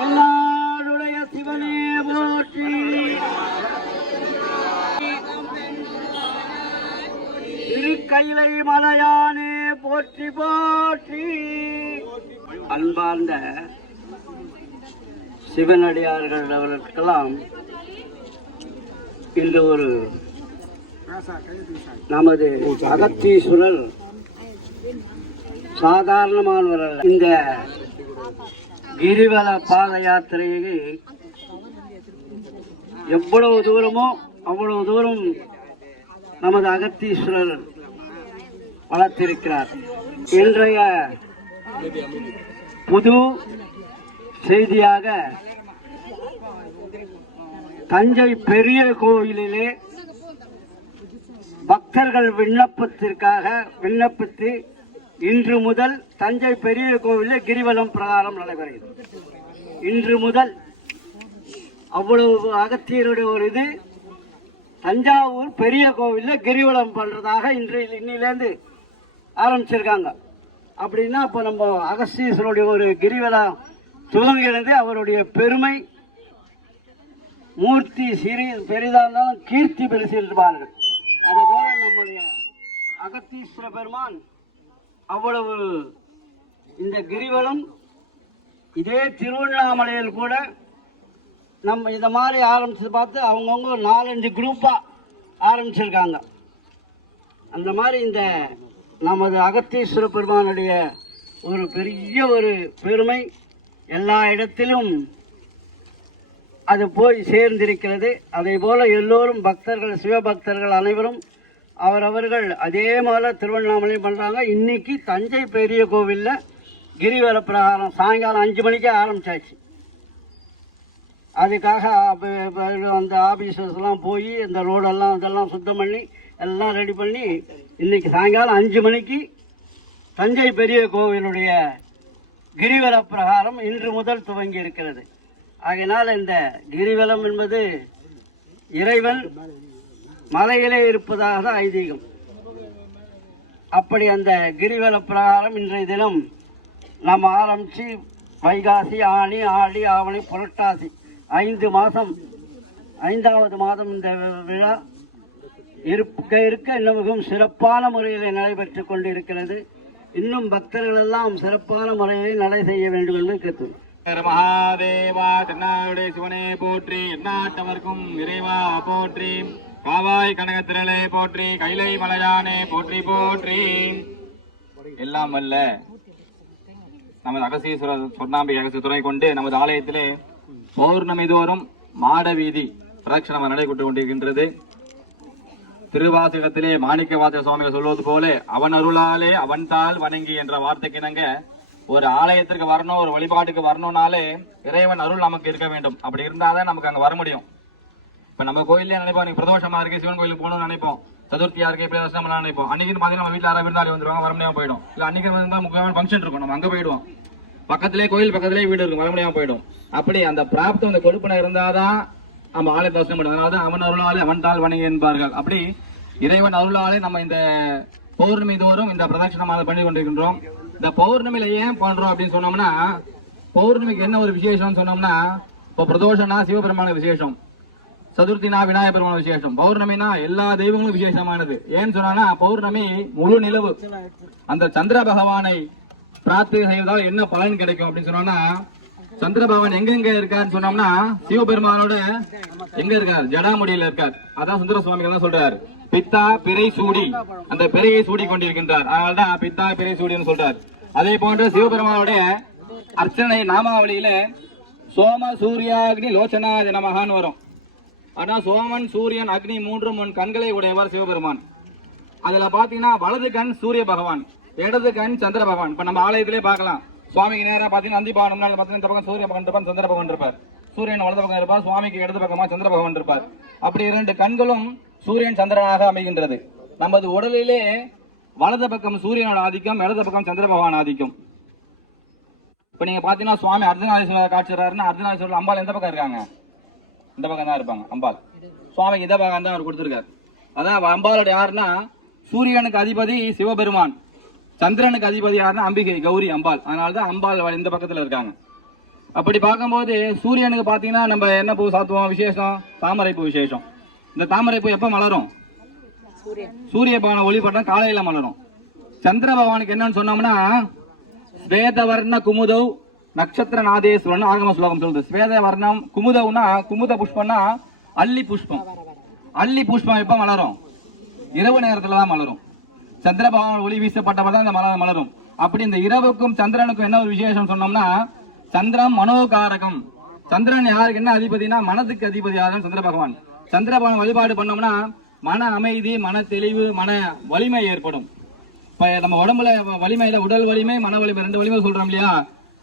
எல்லாருடைய சிவனே போற்றி. திருக்கையிலை மலையானே போற்றி போற்றி. அன்பார்ந்த சிவனடியார்கள் அவர்களுக்கெல்லாம் இன்று ஒரு நமது அகத்தீஸ்வரர் சாதாரணமானவர்கள் இந்த கிரிவல பாத யாத்திரையை. எவ்வளவு தூரமோ அவ்வளவு தூரம் நமது அகத்தீஸ்வரர் வளர்த்திருக்கிறார். இன்றைய புது செய்தியாக தஞ்சை பெரிய கோயிலிலே பக்தர்கள் விண்ணப்பத்திற்காக விண்ணப்பித்து இன்று முதல் தஞ்சை பெரிய கோவிலில் கிரிவலம் பிரகாரம் நடைபெறுகிறது. இன்று முதல் அவ்வளவு அகத்தியருடைய ஒரு இது தஞ்சாவூர் பெரிய கோவிலில் கிரிவலம் பண்ணுறதாக இன்று இன்னிலேருந்து ஆரம்பிச்சிருக்காங்க. அப்படின்னா இப்போ நம்ம அகஸ்தீஸ்வருடைய ஒரு கிரிவலம் துவங்கிறது அவருடைய பெருமை மூர்த்தி சிறி பெரிதாக இருந்தாலும் கீர்த்தி பெருசிருப்பார்கள் அதுபோல நம்முடைய அகத்தீஸ்வர பெருமான் அவ்வளவு இந்த கிரிவலம் இதே திருவண்ணாமலையில் கூட நம்ம இதை மாதிரி ஆரம்பித்து பார்த்து அவங்கவுங்க ஒரு நாலஞ்சு குரூப்பாக ஆரம்பிச்சிருக்காங்க. அந்த மாதிரி இந்த நமது அகத்தீஸ்வர பெருமானுடைய ஒரு பெரிய ஒரு பெருமை எல்லா இடத்திலும் அது போய் சேர்ந்திருக்கிறது. அதே போல் எல்லோரும் பக்தர்கள் சிவபக்தர்கள் அனைவரும் அவரவர்கள் அதே மாதிரி திருவண்ணாமலை பண்ணுறாங்க இன்னைக்கு தஞ்சை பெரிய கோவிலில் கிரிவல பிரகாரம் சாயங்காலம் அஞ்சு மணிக்கே ஆரம்பித்தாச்சு அதுக்காக அந்த ஆஃபீஸர்ஸ்லாம் போய் இந்த ரோடெல்லாம் இதெல்லாம் சுத்தம் பண்ணி எல்லாம் ரெடி பண்ணி இன்னைக்கு சாயங்காலம் அஞ்சு மணிக்கு தஞ்சை பெரிய கோவிலுடைய கிரிவல பிரகாரம் இன்று முதல் துவங்கி இருக்கிறது. ஆகையினால் இந்த கிரிவலம் என்பது இறைவன் மலையிலே இருப்பதாக தான் ஐதீகம். அப்படி அந்த கிரிவல பிரகாரம் இன்றைய தினம் நாம் ஆரம்பித்து வைகாசி ஆணி ஆடி ஆவணி புரட்டாசி ஐந்து மாதம் ஐந்தாவது மாதம் இந்த விழா இருக்க இருக்க இன்னும் மிகவும் சிறப்பான முறையில் நடைபெற்று கொண்டிருக்கிறது. இன்னும் பக்தர்கள் எல்லாம் சிறப்பான முறையில் நடை செய்ய வேண்டும் என்று கேட்டு மகாதேவா தென்னாவுடைய சிவனே போற்றி எந்நாட்டவர்க்கும் இறைவா போற்றி. காவாய் கனகத்திரளே போற்றி கைலை மலையானே போற்றி போற்றி. எல்லாம் அல்ல நமது அகசீஸ்வரர் சொன்னாம்பி அகசி துணை கொண்டு நமது ஆலயத்திலே பௌர்ணமி தோறும் மாட வீதி பிரதட்சணம் நடைபெற்று கொண்டிருக்கின்றது. திருவாசகத்திலே மாணிக்க வாசக சுவாமிகள் சொல்வது போல அவன் அருளாலே அவன் தாள் வணங்கி என்ற வார்த்தைக்கு இணங்க ஒரு ஆலயத்திற்கு வரணும் ஒரு வழிபாட்டுக்கு வரணும்னாலே இறைவன் அருள் நமக்கு இருக்க வேண்டும். அப்படி இருந்தாதான் நமக்கு அங்க வர முடியும். இப்போ நம்ம கோயிலே நினைப்போம் நீங்க பிரதோஷமா இருக்கு சிவன் கோயிலுக்கு போகணும்னு நினைப்போம். சதுர்த்தியா இருக்கு இப்படி தரிசனம் பண்ணலாம்னு நினைப்போம். அன்னைக்கு பார்த்தீங்கன்னா நம்ம வீட்டில் யாராவது விருந்தாளி வந்துருவாங்க வர முடியாம போயிடும். இல்லை அன்னைக்கு வந்து முக்கியமான ஃபங்க்ஷன் இருக்கும். நம்ம அங்கே போயிடுவோம். பக்கத்திலே கோயில் பக்கத்திலே வீடு இருக்கும் வர போயிடும். அப்படி அந்த பிராப்தம் அந்த கொடுப்பனை இருந்தாதான் நம்ம ஆலய தோசனம் பண்ணுவோம். அவன் அருளாலே அவன் தாள் வணங்கி என்பார்கள். அப்படி இறைவன் அருளாலே நம்ம இந்த பௌர்ணமி தோறும் இந்த பிரதட்சணமாக பண்ணி கொண்டிருக்கின்றோம். இந்த பௌர்ணமியில ஏன் பண்றோம் அப்படின்னு சொன்னோம்னா பௌர்ணமிக்கு என்ன ஒரு விசேஷம்னு சொன்னோம்னா இப்போ பிரதோஷம்னா சிவபெருமான விசேஷம். சதுர்த்தினா விநாயகர் பெருமான விசேஷம். பௌர்ணமினா எல்லா தெய்வங்களும் விசேஷமானது. ஏன்னு சொன்னா பௌர்ணமி முழு நிலவு. அந்த சந்திர பகவானை பிரார்த்தனை செய்வதால் என்ன பலன் கிடைக்கும் அப்படின்னு சொன்னோம்னா சந்திர பகவான் எங்கெங்க இருக்காருன்னு சொன்னோம்னா சிவபெருமானோட எங்க இருக்கார்? ஜடாமுடியில இருக்கார். அதான் சுந்தர சுவாமிகள் தான் சொல்றாரு. பித்தா பிறை சூடி. அந்த பிறையை சூடி கொண்டிருக்கின்றார் அதனால்தான் பித்தா பிறை சூடின்னு சொல்றார். அதே போன்று சிவபெருமானுடைய அர்ச்சனை நாமாவளியில சோம சூர்யாக்னி லோச்சனா நமகான்னு வரும். ஆனா சோமன் சூரியன் அக்னி மூன்று முன் கண்களை உடையவர் சிவபெருமான். அதுல பாத்தீங்கன்னா வலது கண் சூரிய பகவான் இடது கண் சந்திர பகவான். இப்ப நம்ம ஆலயத்திலே பார்க்கலாம். சுவாமிக்கு நேரம் பாத்தீங்கன்னா நந்தி பகவான் பார்த்தீங்கன்னா இந்த பக்கம் சூரிய பகவான் இருப்பார் சந்திர பகவான் இருப்பார். சூரியன் வலது பக்கம் இருப்பார் சுவாமிக்கு இடது பக்கமா சந்திர பகவான் இருப்பார். அப்படி இரண்டு கண்களும் சூரியன் சந்திரனாக அமைகின்றது. நமது உடலிலே வலது பக்கம் சூரியனோட ஆதிக்கம் இடது பக்கம் சந்திர பகவான் ஆதிக்கம். இப்ப நீங்க பாத்தீங்கன்னா சுவாமி அர்த்தநாதீஸ்வரர் காட்சிறாருன்னா அர்த்தநாதீஸ்வரர் அம்பாள் எந்த பக்கம் இருக்காங்க? இந்த பக்கம் தான் இருப்பாங்க அம்பாள். சுவாமிக்கு இந்த பக்கம் தான் அவர் கொடுத்துருக்காரு. அதான் அம்பாளோட யாருன்னா சூரியனுக்கு அதிபதி சிவபெருமான் சந்திரனுக்கு அதிபதி யாருன்னா அம்பிகை கௌரி அம்பாள். அதனால தான் அம்பாள் இந்த பக்கத்தில் இருக்காங்க. அப்படி பார்க்கும்போது சூரியனுக்கு பார்த்தீங்கன்னா நம்ம என்ன பூ சாத்துவோம்? விசேஷம் தாமரை பூ விசேஷம். இந்த தாமரை பூ மலரும்? சூரிய பகவான ஒளிபட்டம் காலையில் மலரும். சந்திர பகவானுக்கு என்னன்னு சொன்னோம்னா ஸ்வேதவர்ண குமுதவ் நட்சத்திர நாதேஸ்வரன் ஆகம ஸ்லோகம் சொல்றது. ஸ்வேத வர்ணம் குமுதம்னா குமுத புஷ்பம்னா அள்ளி புஷ்பம். அள்ளி புஷ்பம் எப்ப மலரும்? இரவு நேரத்துல தான் மலரும். சந்திர பகவான் ஒளி வீசப்பட்டப்ப தான் இந்த மலர் மலரும். அப்படி இந்த இரவுக்கும் சந்திரனுக்கும் என்ன ஒரு விசேஷம் சொன்னோம்னா சந்திரன் மனோகாரகம். சந்திரன் யாருக்கு என்ன அதிபதினா மனதுக்கு அதிபதி யாரும் சந்திர பகவான். சந்திர பகவான் வழிபாடு பண்ணோம்னா மன அமைதி மன தெளிவு மன வலிமை ஏற்படும். இப்ப நம்ம உடம்புல வலிமையில உடல் வலிமை மன வலிமை ரெண்டு வலிமை சொல்றோம் இல்லையா?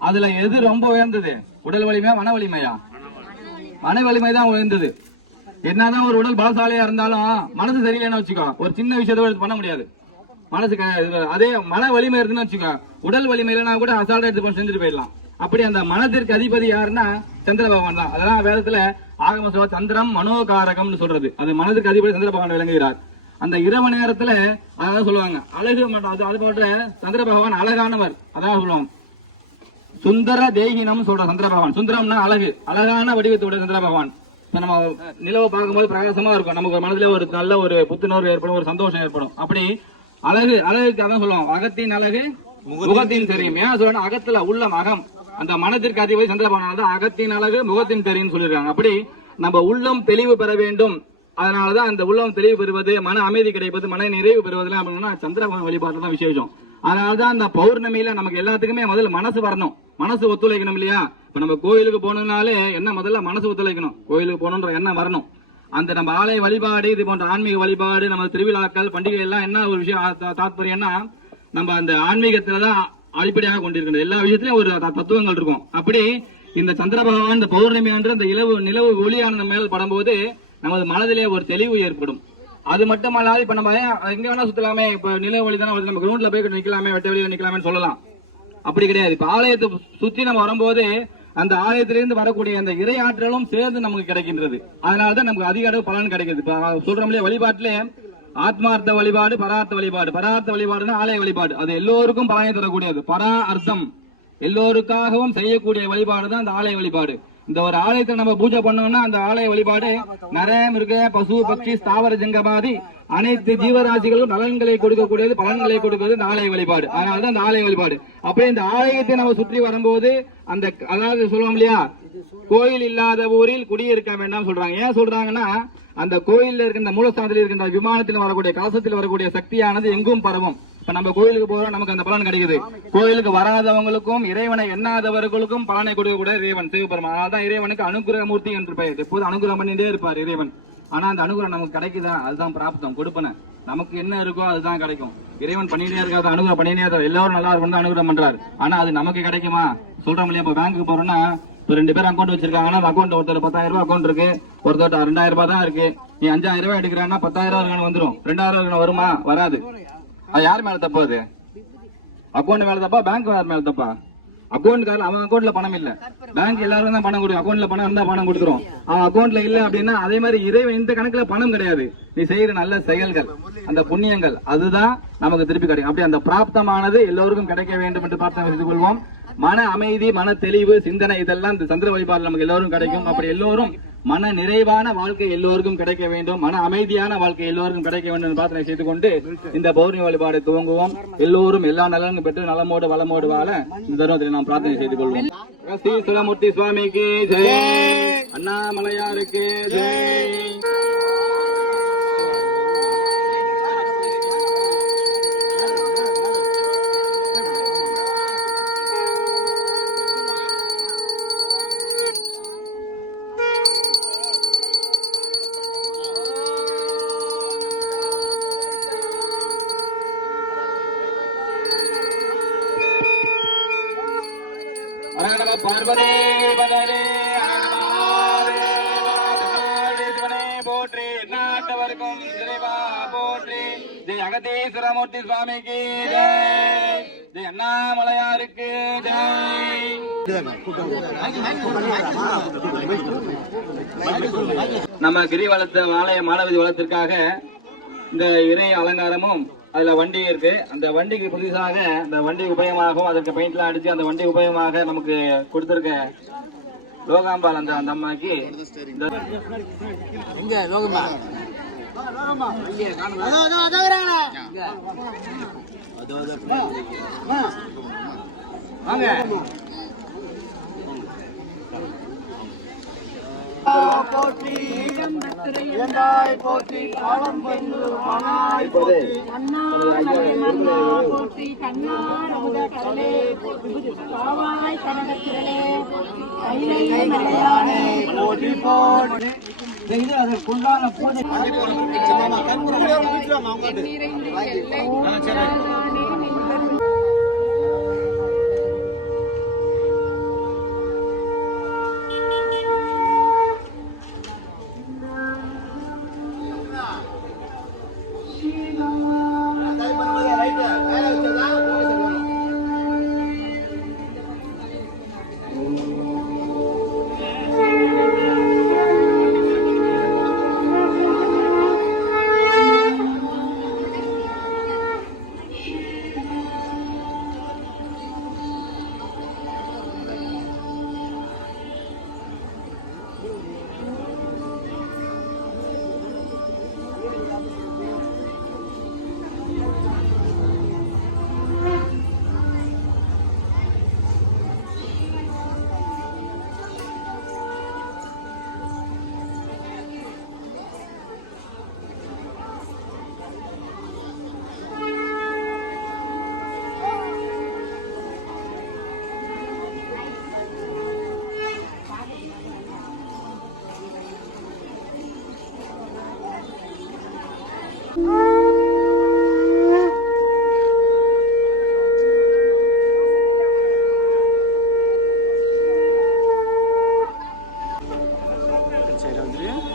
அதுல எது ரொம்ப உயர்ந்தது? உடல் வலிமையா மன வலிமையா? மன வலிமை தான் உயர்ந்தது. என்னதான் ஒரு உடல் பலசாலியா இருந்தாலும் மனசு சரியில்லைன்னு வச்சுக்கோ. ஒரு சின்ன விஷயத்த பண்ண முடியாது. மனசு இது- அதே மன வலிமை இருக்குன்னு வச்சுக்கோ. உடல் வலிமை இல்லைன்னா கூட அசால்ட்டா எடுத்து போய் செஞ்சுட்டு போயிடலாம். அப்படி அந்த மனதிற்கு அதிபதி யாருன்னா சந்திர பகவான் தான். அதெல்லாம் வேதத்துல ஆகம சொல்ல சந்திரம் மனோகாரகம்னு சொல்றது. அது மனதிற்கு அதிபதி சந்திர பகவான் விளங்குகிறார். அந்த இரவு நேரத்துல அதான் சொல்லுவாங்க. அழகு அது அது போன்ற சந்திர பகவான் அழகானவர். அதான் சொல்லுவாங்க. சுந்தர தேகினம் சொல்ற சந்திர பகவான் சுந்தரம்னா அழகு. அழகான வடிவத்தோட சந்திர பகவான் இப்ப நம்ம நிலவை பார்க்கும்போது பிரகாசமா இருக்கும். நமக்கு ஒரு மனதுல ஒரு நல்ல ஒரு புத்துணர்வு ஏற்படும் ஒரு சந்தோஷம் ஏற்படும். அப்படி அழகு அழகுக்கு அதான் சொல்லுவோம் அகத்தின் அழகு முகத்தின் தெரியும். ஏன் சொல்லணும் அகத்துல உள்ளம் அகம் அந்த மனத்திற்கு அதிபதி சந்திர பகவான் தான் அகத்தின் அழகு முகத்தின் தெரியும் சொல்லியிருக்காங்க. அப்படி நம்ம உள்ளம் தெளிவு பெற வேண்டும். அதனாலதான் அந்த உள்ளம் தெளிவு பெறுவது மன அமைதி கிடைப்பது மன நிறைவு பெறுவதுலாம் அப்படின்னா சந்திர பகவான் வழிபாடு தான் விசேஷம். அதனாலதான் அந்த பௌர்ணமியில நமக்கு எல்லாத்துக்குமே முதல்ல மனசு வரணும். மனசு ஒத்துழைக்கணும் இல்லையா? இப்ப நம்ம கோயிலுக்கு போனோம்னாலே என்ன முதல்ல மனசு ஒத்துழைக்கணும்? கோயிலுக்கு போகணுன்ற எண்ணம் வரணும். அந்த நம்ம ஆலய வழிபாடு இது போன்ற ஆன்மீக வழிபாடு நம்ம திருவிழாக்கள் பண்டிகை எல்லாம் என்ன ஒரு விஷயம் தாத்பரியம்னா நம்ம அந்த ஆன்மீகத்துல தான் அடிப்படையாக கொண்டிருக்கிறது எல்லா விஷயத்திலயும் ஒரு தத்துவங்கள் இருக்கும். அப்படி இந்த சந்திர பகவான் இந்த பௌர்ணமி அன்று இந்த இலவு நிலவு ஒளியான மேல் படும்போது நமது மனதிலே ஒரு தெளிவு ஏற்படும். அது மட்டும் அல்லாது இப்ப நம்ம ஏன் எங்க வேணா சுத்தலாமே இப்ப நில வழி தானே வருது. நம்ம கிரவுண்ட்ல போய் நிக்கலாமே வெட்ட வெளியில நிக்கலாமே சொல்லலாம். அப்படி கிடையாது. இப்ப ஆலயத்தை சுற்றி நம்ம வரும்போது அந்த ஆலயத்திலிருந்து வரக்கூடிய அந்த இறை ஆற்றலும் சேர்ந்து நமக்கு கிடைக்கின்றது. அதனாலதான் நமக்கு அதிக அளவு பலன் கிடைக்கிறது இப்ப சொல்றோம்லயே வழிபாட்டுல ஆத்மார்த்த வழிபாடு பரார்த்த வழிபாடு. பரார்த்த வழிபாடுனா ஆலய வழிபாடு. அது எல்லோருக்கும் பலனை தரக்கூடியது. பரா அர்த்தம். எல்லோருக்காகவும் செய்யக்கூடிய வழிபாடு தான் அந்த ஆலய வழிபாடு. இந்த ஒரு ஆலயத்தை நம்ம பூஜை பண்ணோம்னா அந்த ஆலய வழிபாடு நிறைய மிருக பசு பட்சி ஸ்தாவர ஜங்கமாதி அனைத்து ஜீவராசிகளும் நலன்களை கொடுக்கக்கூடியது பலன்களை கொடுக்கிறது இந்த ஆலய வழிபாடு. அதனாலதான் இந்த ஆலய வழிபாடு. அப்படியே இந்த ஆலயத்தை நம்ம சுற்றி வரும்போது அந்த அதாவது சொல்லுவோம் இல்லையா? கோயில் இல்லாத ஊரில் குடியிருக்க வேண்டாம் சொல்றாங்க. ஏன் சொல்றாங்கன்னா அந்த கோயில்ல இருக்கின்ற மூலஸ்தானத்தில் இருக்கின்ற விமானத்தில் வரக்கூடிய கலசத்தில் வரக்கூடிய சக்தியானது எங்கும் பரவும். இப்ப நம்ம கோயிலுக்கு போறோம் நமக்கு அந்த பலன் கிடைக்குது. கோயிலுக்கு வராதவங்களுக்கும் இறைவனை எண்ணாதவர்களுக்கும் பலனை கொடுக்கக்கூடிய இறைவன் சிவபெருமான். அதனால்தான் இறைவனுக்கு அனுகிரகமூர்த்தி என்று பெயர். எப்போது அனுகிரகம் பண்ணிட்டே இருப்பார் இறைவன். ஆனா அந்த அனுகிரகம் நமக்கு கிடைக்குதா? அதுதான் பிராப்தம் கொடுப்பன. நமக்கு என்ன இருக்கோ அதுதான் கிடைக்கும். இறைவன் பண்ணிட்டே இருக்காது அனுகிரகம் பண்ணிட்டே இருக்காது எல்லாரும் நல்லா இருக்கும் அனுகிரகம் பண்றாரு. ஆனா அது நமக்கு கிடைக்குமா? சொல்றோம் இல்லையா இப்ப பேங்க்குக்கு போறோம்னா ரெண்டு பேர் அக்கௌண்ட் வச்சிருக்காங்கன்னா அக்கௌண்ட் ஒருத்தர் பத்தாயிரம் ரூபாய் அக்கௌண்ட் இருக்கு. ஒருத்தர் ரெண்டாயிரம் ரூபாய் தான் இருக்கு. நீ அஞ்சாயிரம் ரூபாய் எடுக்கிறான்னா பத்தாயிரம் ரூபாய் வந்துரும். ரெண்டாயிரம் ரூபாய் வருமா? வராது. அது யார் மேல தப்பா அது? அக்கௌண்ட் மேல தப்பா பேங்க் மேல தப்பா? அக்கௌண்ட் அவன் அக்கௌண்ட்ல பணம் இல்ல. பேங்க் எல்லாரும் தான் பணம் கொடுக்கும். அக்கௌண்ட்ல பணம் இருந்தா பணம் கொடுத்துரும். அவன் அக்கௌண்ட்ல இல்ல அப்படின்னா அதே மாதிரி இறைவன் இந்த கணக்குல பணம் கிடையாது. நீ செய்யற நல்ல செயல்கள் அந்த புண்ணியங்கள் அதுதான் நமக்கு திருப்பி கிடைக்கும். அப்படி அந்த பிராப்தமானது எல்லோருக்கும் கிடைக்க வேண்டும் என்று பிரார்த்தனை செய்து கொள்வோம். மன அமைதி மன தெளிவு சிந்தனை இதெல்லாம் இந்த சந்திர வழிபாடு நமக்கு எல்லோரும் கிடைக்கும். அப்படி எல்லோரும் மன நிறைவான வாழ்க்கை எல்லோருக்கும் கிடைக்க வேண்டும். மன அமைதியான வாழ்க்கை எல்லோருக்கும் கிடைக்க வேண்டும் பிரார்த்தனை செய்து கொண்டு இந்த பௌர்ணமி வழிபாடு துவங்குவோம். எல்லோரும் எல்லா நலனும் பெற்று நலமோடு வளமோடு வாழ இந்த தருணத்தில் நாம் பிரார்த்தனை செய்து கொள்வோம் ஸ்ரீ சுரமூர்த்தி சுவாமிக்கு ஜெய். அண்ணாமலையாருக்கு ஜெய். ஹர பார்வதே போற்றி. நாட்டவர்க்கும் இறைவா போற்றி. ஜெய் அகதீஸ்வரமூர்த்தி சுவாமிக்கு ஜெய். ஜெய் அண்ணாமலையாருக்கு ஜெய். நம்ம கிரிவலத்தை ஆலய மாணவதி வளத்திற்காக இந்த இறை அலங்காரமும் அதுல வண்டி இருக்கு. அந்த வண்டிக்கு புதுசாக அந்த வண்டி உபயோகமாகவும் அதற்கு பெயிண்ட்லாம் அடிச்சு அந்த வண்டி உபயோகமாக நமக்கு கொடுத்திருக்க லோகாம்பால் அந்த அந்த அம்மாக்கு. இந்த வாங்க. போற்றி இளந்தாய் போற்றி காலம் வந்து மனாய் போற்றி. போற்றி கண்ணார் அமுத கடலே போற்றி. காவாய் கனகத்திரளே கைலை மலையானே போற்றி போற்றி. செய்து அதற்குண்டான பூஜை. Ayrıldırıyor.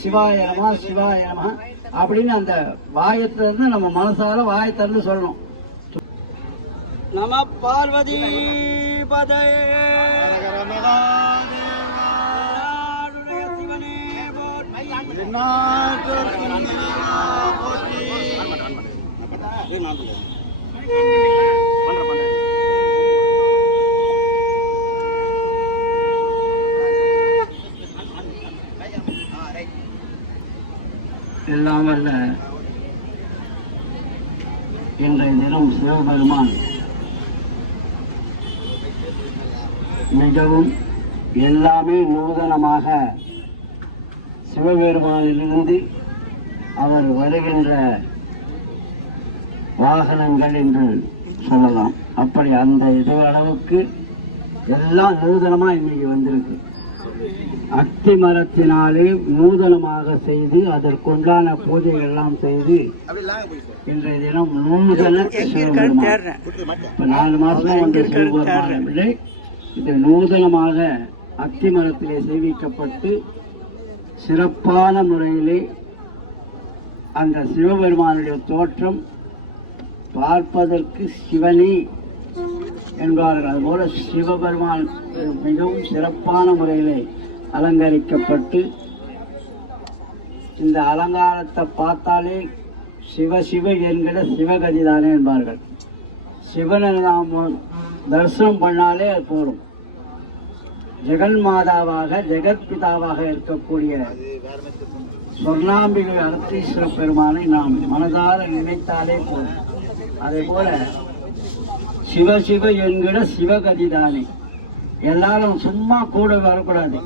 சிவாய நம சிவாய நம அப்படின்னு அந்த வாயத்துல இருந்து நம்ம மனசார வாயை திறந்து சொல்லணும். நம பார்வதி சிவனே போற்றி. மட்டுமல்ல இன்றைய தினம் சிவபெருமான் மிகவும் எல்லாமே நூதனமாக சிவபெருமானிலிருந்து அவர் வருகின்ற வாகனங்கள் என்று சொல்லலாம். அப்படி அந்த இது அளவுக்கு எல்லாம் நூதனமா இன்னைக்கு வந்திருக்கு. அத்தி மரத்தினாலே நூதனமாக செய்து அதற்குண்டான பூஜைகள் எல்லாம் செய்து இன்றைய தினம் நூதன நாலு மாசமா வந்த பிள்ளை இது நூதனமாக அத்தி மரத்திலே சேவிக்கப்பட்டு சிறப்பான முறையிலே அந்த சிவபெருமானுடைய தோற்றம் பார்ப்பதற்கு சிவனே என்பார்கள். அதுபோல சிவபெருமான் மிகவும் சிறப்பான முறையிலே அலங்கரிக்கப்பட்டு இந்த அலங்காரத்தை பார்த்தாலே சிவ சிவ என்கிற சிவகதிதானே என்பார்கள். சிவனை நாம் தரிசனம் பண்ணாலே அது போதும். ஜெகன் மாதாவாக ஜெகத்பிதாவாக இருக்கக்கூடிய சொர்ணாம்பிகை அர்த்தீஸ்வர பெருமானை நாம் மனதார நினைத்தாலே போதும். அதே போல சிவ சிவ என்கிற சிவகதிதானே. எல்லாரும் சும்மா கூட வரக்கூடாது.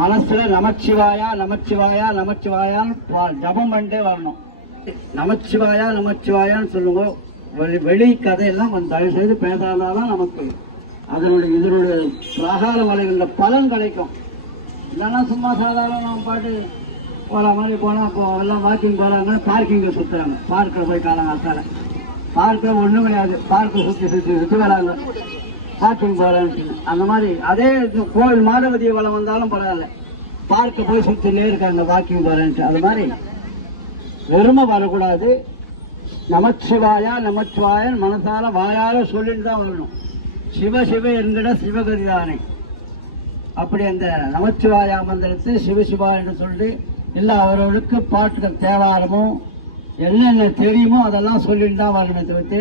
மனசுல நமச்சிவாயா நமச்சிவாயா நமச்சிவாயான்னு ஜபம் பண்ணிட்டே வரணும். நமச்சிவாயா நமச்சிவாயான்னு சொல்லுங்க வெளி வெளி கதையெல்லாம் தயவு செய்து பேசாதான் நமக்கு அதனுடைய இதனுடைய பிரகாரம் வளைகின்ற பலன் கிடைக்கும். இல்லைன்னா சும்மா சாதாரண நம்ம பாட்டு போகிற மாதிரி போனால் இப்போ எல்லாம் வாக்கிங் போகிறாங்க பார்க்கிங்கை சுற்றுறாங்க பார்க்கில் போய் காலங்காலத்தால் பார்க்கில் ஒன்றும் கிடையாது. பார்க்கை சுற்றி சுற்றி சுற்றி வராங்க. பார்க்கிங் போகிறேன்னு அந்த மாதிரி அதே கோவில் மாதவதி வளம் வந்தாலும் பரவாயில்ல. பார்க்க போய் சுற்றிலே இருக்காங்க வாக்கிங் போகிறேன்ட்டு அது மாதிரி வெறுமை வரக்கூடாது. நமச்சிவாயா நமச்சிவாயன் மனசால வாயால சொல்லிட்டு தான் வரணும். சிவ சிவ என்கிற சிவகதிதானே அப்படி அந்த நமச்சிவாயா மந்திரத்தை சிவசிவா என்று சொல்லி இல்லை அவர்களுக்கு பாட்டுகள் தேவாரமும் என்னென்ன தெரியுமோ அதெல்லாம் சொல்லிட்டு தான் வரணுமே தவிர்த்து